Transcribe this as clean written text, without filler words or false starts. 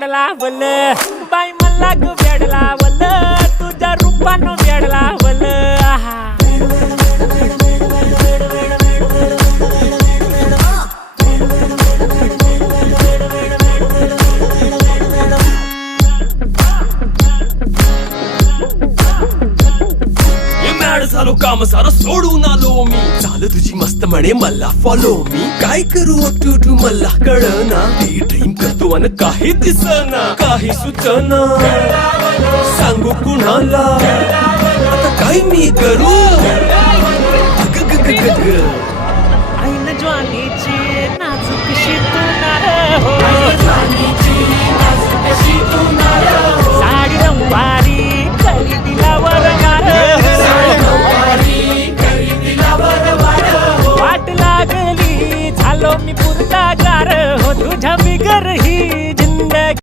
वेडला वल बाई मला ग वेडला वल तुझ्या रूपानं वेडला वल झालो काम सारं सोडून आलो मी चाल तुझी मस्त म्हणे मला फॉलो मी काय करू टू मला कळना ती ड्रीम करतो आणि काही दिसना काही सुचना सांगू कुणाला आता काय मी करू ऐन ज्वानीची नाजूक शीतून